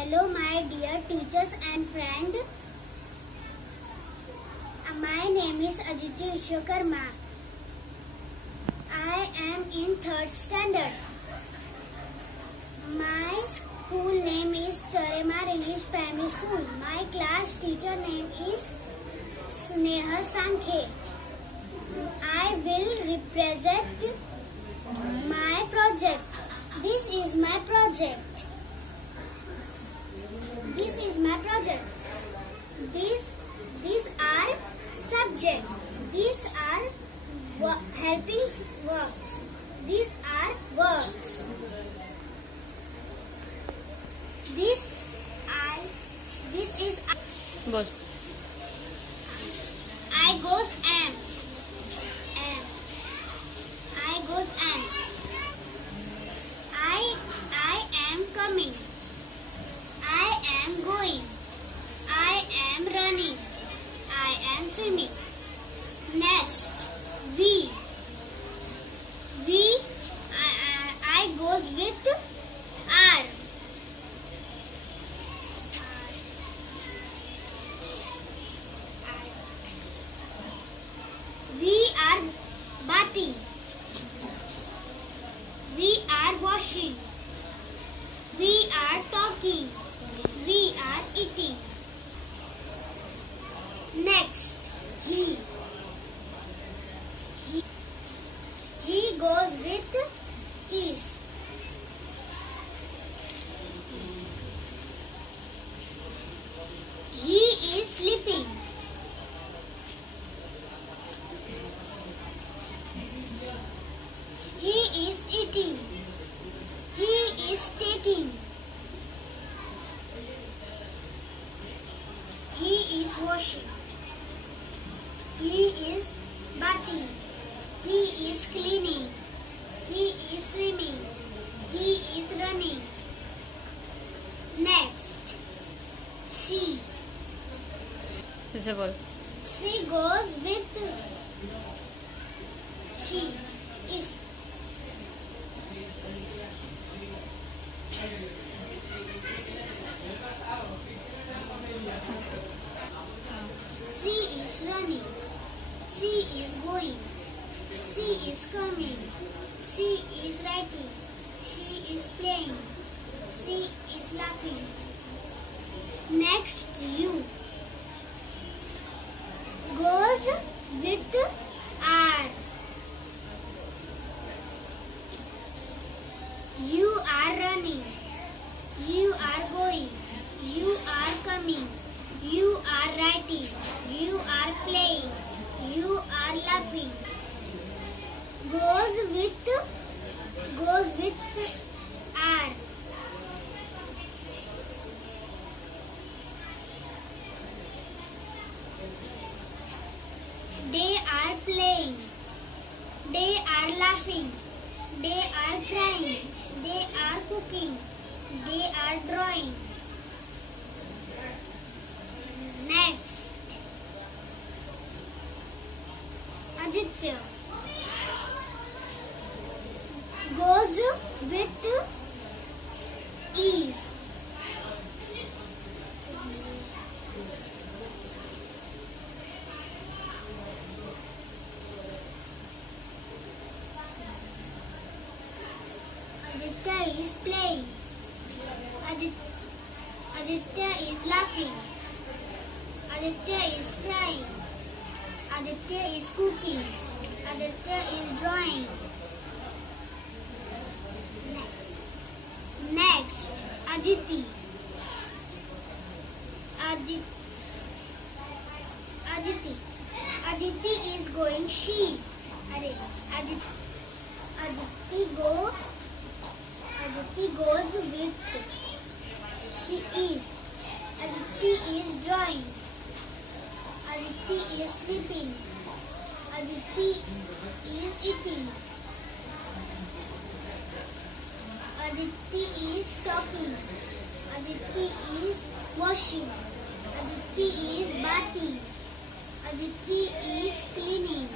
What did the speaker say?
Hello my dear teachers and friends. My name is Aditi Vishwakarma. I am in 3rd standard. My school name is Tarimar English Primary School. My class teacher name is Snehal Sankhe. I will represent my project. This is my project. This is my project. These are subjects. These are helping works. These are works. This is बोल I goes am. I goes am. I am coming. I am going. I am running. I am swimming. Next, we. I goes with R. We are bathing. We are washing. We are talking. We are eating. Next, he. He goes with is. He is sleeping. He is eating. He is taking. He is washing. He is bathing. He is cleaning. He is swimming. He is running. Next, she. फिर बोल She goes with she is. She is running. She is going. She is coming. She is writing. She is playing. She is laughing. Next, you. Goes with R. You are running. You are going. You are coming. You are writing. You are playing. You are laughing. Goes with R. They are playing. They are laughing. They are crying. They are cooking. They are drawing. Next, Aditya goes with is. Aditya is playing. Aditya is laughing. Aditya is crying. Aditya is cooking. Aditya is drawing. Next, Aditi. Aditi is going she. Aditi goes with she is. Aditi is drawing. Aditi is sleeping. Aditi is eating. Aditi is talking. Aditi is washing. Aditi is bathing. Aditi is cleaning.